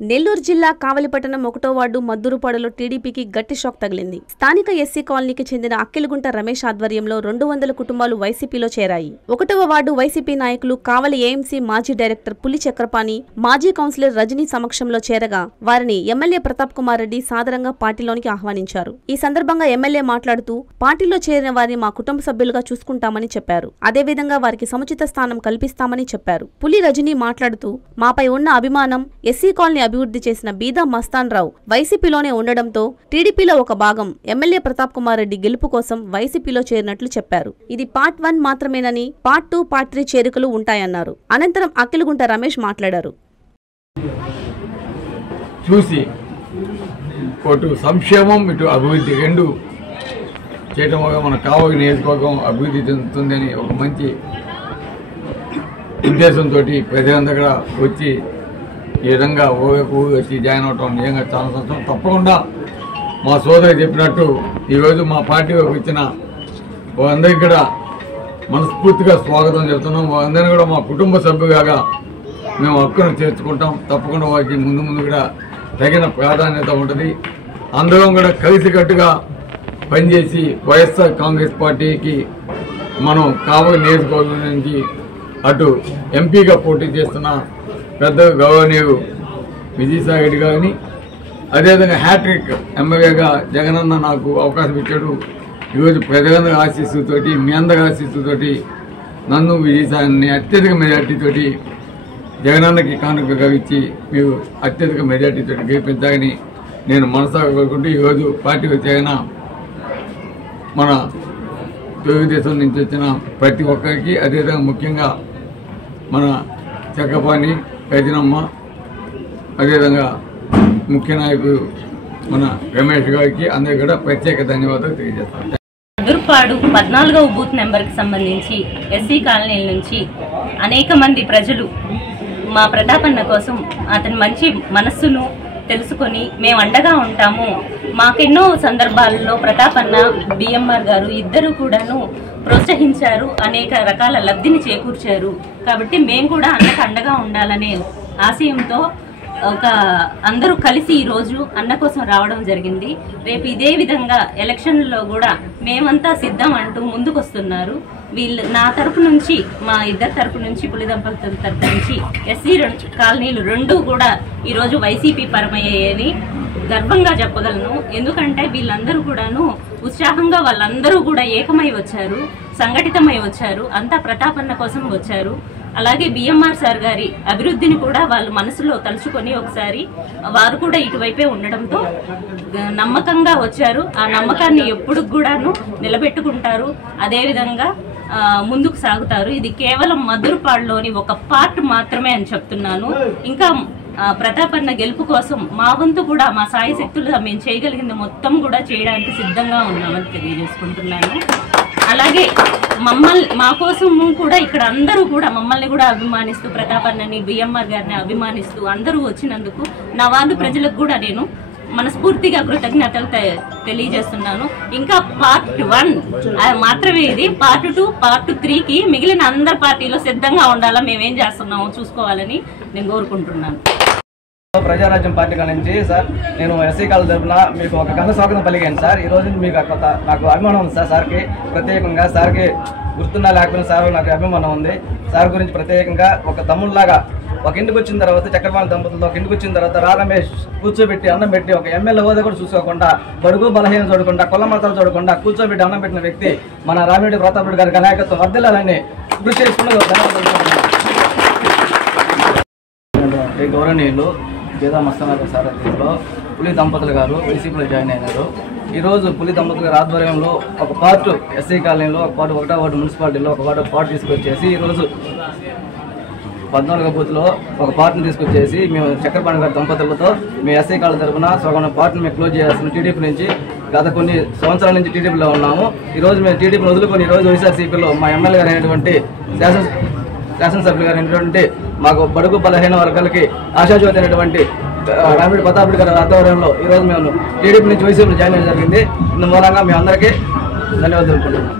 నెల్లూరు జిల్లా కావలిపట్టణం 1వ వార్డు మద్దూరుపాడులో టీడీపీకి గట్టి షాక్ తగిలింది. స్థానిక ఎస్సీ కాలనీకి చెందిన అక్కిలగుంట రమేష్ ఆధ్వర్యంలో 200 కుటుంబాలు వైసీపీలో చేరాయి. 1వ వార్డు వైసీపీ నాయకులు కావలి ఏఎంసీ మాజీ డైరెక్టర్ పులి చక్రపాణి, మాజీ కౌన్సిలర్ రజనీ సమక్షంలో చేరగా వారిని ఎమ్మెల్యే ప్రతాప్ కుమార్ రెడ్డి సాదరంగా పార్టీలోనికి ఆహ్వానించారు. ఈ సందర్భంగా ఎమ్మెల్యే మాట్లాడుతూ పార్టీలో చేరిన వారిని మా కుటుంబ సభ్యులుగా చూసుకుంటామని చెప్పారు. అదేవిధంగా వారికి సముచిత స్థానం కల్పిస్తామని చెప్పారు. పులి రజనీ మాట్లాడుతూ మాపై ఉన్న అభిమానం, ఎస్సీ కాలనీ అభివృద్ధి చేసిన బీదా మస్తాన్ రావు వైసీపీలోనే ఉండడంతో టీడీపీలో ఒక భాగం ఎమ్మెల్యే ప్రతాప్ కుమార్ రెడ్డి గెలుపు కోసం వైసీపీలో చేరినట్లు చెప్పారు. ఇది పార్ట్ 1 మాత్రమేనని పార్ట్ 2, పార్ట్ 3 చేరికలు ఉంటాయన్నారు. అనంతరం అక్కిలగుంట రమేష్ మాట్లాడారు. చూసి అటు సంక్షేమం ఇటు అభివృద్ధి రెండు చేయడం వల్ల మన కావలి నియోజకవర్గం అభివృద్ధి చెందుతుందని ఒక మంచి ఉద్దేశంతో ప్రజలందరూ వచ్చి ఈ విధంగా వచ్చి జాయిన్ అవటం నిజంగా చాలా సంతోషం. తప్పకుండా మా సోదరు చెప్పినట్టు ఈరోజు మా పార్టీలోకి వచ్చిన వారందరికీ కూడా మనస్ఫూర్తిగా స్వాగతం చెప్తున్నాం. వారందరినీ కూడా మా కుటుంబ సభ్యులుగా మేము హక్కును చేర్చుకుంటాం. తప్పకుండా వారికి ముందు కూడా తగిన ప్రాధాన్యత ఉంటుంది. అందరం కూడా కలిసికట్టుగా పనిచేసి వైఎస్ఆర్ కాంగ్రెస్ పార్టీకి మనం కావలి నియోజకవర్గం నుంచి అటు ఎంపీగా పోటీ చేస్తున్న పెద్ద గౌరవనీయులు విజయసాయి రెడ్డి గారిని, అదేవిధంగా హ్యాట్రిక్ ఎమ్మెల్యేగా జగనన్న నాకు అవకాశం ఇచ్చాడు. ఈరోజు ప్రజలందరి ఆశీస్సుతోటి, మీ అందరి ఆశీస్సుతోటి నన్ను విజయసాయిని అత్యధిక మెజార్టీతోటి జగనన్నకి కానుకగా ఇచ్చి మీరు అత్యధిక మెజార్టీతో గెలిపించాలని నేను మనసాగా కోరుకుంటూ ఈరోజు పార్టీకి వచ్చాయన మన తెలుగుదేశం నుంచి వచ్చిన ప్రతి ఒక్కరికి, అదేవిధంగా ముఖ్యంగా మన చక్కపాణి రజనమ్మ, అదేవిధంగా ముఖ్య నాయకుడు మన రమేష్ గారికి అందరికీ కూడా ప్రత్యేక ధన్యవాదాలు తెలియజేస్తాను. మద్దూరుపాడు 14వ బూత్ నెంబర్కి సంబంధించి ఎస్సీ కాలనీల నుంచి అనేక మంది ప్రజలు మా ప్రతాపన్న కోసం అతని మంచి మనస్సును తెలుసుకొని మేము అండగా ఉంటాము, మాకెన్నో సందర్భాలలో ప్రతాపన్న, బిఎంఆర్ గారు ఇద్దరు కూడాను ప్రోత్సహించారు, అనేక రకాల లబ్ధిని చేకూర్చారు. కాబట్టి మేము కూడా అన్నకు అండగా ఉండాలనే ఆశయంతో అందరూ కలిసి ఈరోజు అన్న కోసం రావడం జరిగింది. రేపు ఇదే విధంగా ఎలక్షన్లలో కూడా మేమంతా సిద్ధం అంటూ ముందుకొస్తున్నారు. నా తరపు నుంచి, మా ఇద్దరు తరపు నుంచి, పులి దంపతుల తరపు నుంచి ఎస్సీ కాలనీలు రెండూ కూడా ఈరోజు వైసీపీ పరమయ్యాయని గర్వంగా చెప్పగలను. ఎందుకంటే వీళ్ళందరూ కూడాను ఉత్సాహంగా వాళ్ళందరూ కూడా ఏకమై వచ్చారు, సంఘటితమై వచ్చారు, అంతా ప్రతాపన్న కోసం వచ్చారు. అలాగే బిఎంఆర్ సార్ గారి అభివృద్ధిని కూడా వాళ్ళు మనసులో తలుచుకొని ఒకసారి వారు కూడా ఇటువైపే ఉండడంతో నమ్మకంగా వచ్చారు. ఆ నమ్మకాన్ని ఎప్పుడు కూడాను నిలబెట్టుకుంటారు, అదేవిధంగా ముందుకు సాగుతారు. ఇది కేవలం మద్దూరుపాడులోని ఒక పార్ట్ మాత్రమే అని చెప్తున్నాను. ఇంకా ప్రతాపన్న గెలుపు కోసం మా వంతు కూడా మా సాయి శక్తులుగా మేము చేయగలిగింది మొత్తం కూడా చేయడానికి సిద్ధంగా ఉన్నామని తెలియజేసుకుంటున్నాను. అలాగే మా కోసం కూడా ఇక్కడ అందరూ కూడా మమ్మల్ని కూడా అభిమానిస్తూ, ప్రతాపన్నని, బిఎంఆర్ గారిని అభిమానిస్తూ అందరూ వచ్చినందుకు నా వార్డు ప్రజలకు కూడా నేను మనస్ఫూర్తిగా కృతజ్ఞతలు తెలియజేస్తున్నాను. ఇంకా పార్ట్ 1 మాత్రమే ఇది. పార్ట్ 2, పార్ట్ 3కి మిగిలిన అందరి పార్టీలో సిద్ధంగా ఉండాలా, మేమేం చేస్తున్నామో చూసుకోవాలని నేను కోరుకుంటున్నాను. ప్రజారాజ్యం పార్టీ నుంచి సార్ నేను ఎస్సీ కాలేజ్ తరఫున మీకు ఒక ఘన స్వాగతం పలికాను సార్. ఈ రోజు మీకు నాకు అభిమానం ఉంది సార్. సార్కి ప్రత్యేకంగా, సార్కి గుర్తున్నా లేకపోయినా సార్ నాకు అభిమానం ఉంది. సార్ గురించి ప్రత్యేకంగా ఒక తమ్ముళ్ళలాగా ఒక ఇంటికి వచ్చిన తర్వాత, చక్రపాణి దంపతులతో ఒక ఇంటికి వచ్చిన తర్వాత రమేష్ కూర్చోబెట్టి అన్నం పెట్టి, ఒక ఎమ్మెల్యే హోదా కూడా చూసుకోకుండా, బడుగు బలహీన చూడకుండా, కుల మతాలు చూడకుండా కూర్చోబెట్టి అన్నం పెట్టిన వ్యక్తి మన రామిరెడ్డి ప్రతాప్ రెడ్డి గారి నాయకత్వం వర్ధిల్లాలని కృషి చేసుకున్న గౌరవనీయులు బీదా మస్తాన్ రావు సారథ్యంలో పులి దంపతులు గారు వైసీపీలో జాయిన్ అయినారు. ఈరోజు పులి దంపతుల గారి ఆధ్వర్యంలో ఒక పార్ట్ ఎస్సీ కాలనీలో, ఒక పార్ట్ 1వ వార్డు మున్సిపాలిటీలో ఒక పార్ట్ తీసుకొచ్చేసి ఈరోజు 14వ బూత్లో ఒక పార్ట్ని తీసుకొచ్చేసి మేము చక్రపాణి గారి దంపతులతో మీ ఎస్సీ కాలనీ తరఫున సగం పార్ట్ని మేము క్లోజ్ చేయాల్సిన టీడీపీ నుంచి గత కొన్ని సంవత్సరాల నుంచి టీడీపీలో ఉన్నాము. ఈరోజు మేము టీడీపీని వదులుకొని ఈరోజు వైఎస్ఆర్సీపీలో మా ఎమ్మెల్యే గారు అయినటువంటి శాసనసభ్యులు గారు అయినటువంటి మాకు బడుగు బలహీన వర్గాలకి ఆశాజ్యోతి అయినటువంటి రామిరెడ్డి ప్రతాప్ రెడ్డి గారి ఆధ్వర్యంలో ఈరోజు మేము టీడీపీ నుంచి వైసీపీలో జాయిన్ అయ్యడం జరిగింది. ఇందు మూలంగా మీ అందరికీ ధన్యవాదాలు తెలుపుకుంటున్నాం.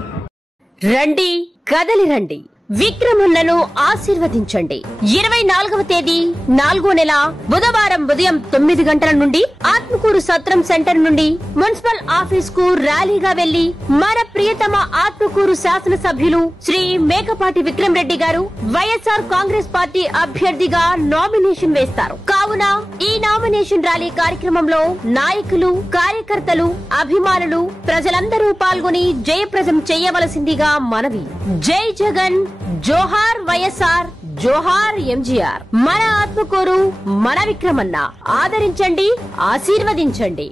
రండి, కదలి రండి. విక్రమన్నను ఆశీర్వదించండి. 24వ తేదీ 4వ నెల బుధవారం ఉదయం 9 గంటల నుండి ఆత్మకూరు సత్రం సెంటర్ నుండి మున్సిపల్ ఆఫీస్ కు ర్యాలీగా వెళ్లి మన ప్రియతమ ఆత్మకూరు శాసనసభ్యులు శ్రీ మేకపాటి విక్రమ్ రెడ్డి గారు వైఎస్ఆర్ కాంగ్రెస్ పార్టీ అభ్యర్థిగా నామినేషన్ వేస్తారు. కావున ఈ నామినేషన్ ర్యాలీ కార్యక్రమంలో నాయకులు, కార్యకర్తలు, అభిమానులు, ప్రజలందరూ పాల్గొని జయప్రదం చేయవలసిందిగా మనవి. జై జగన్, జోహార్ వైఎస్ఆర్, జోహార్ ఎంజీఆర్. మన ఆత్మకూరు, మన విక్రమన్న. ఆదరించండి, ఆశీర్వదించండి.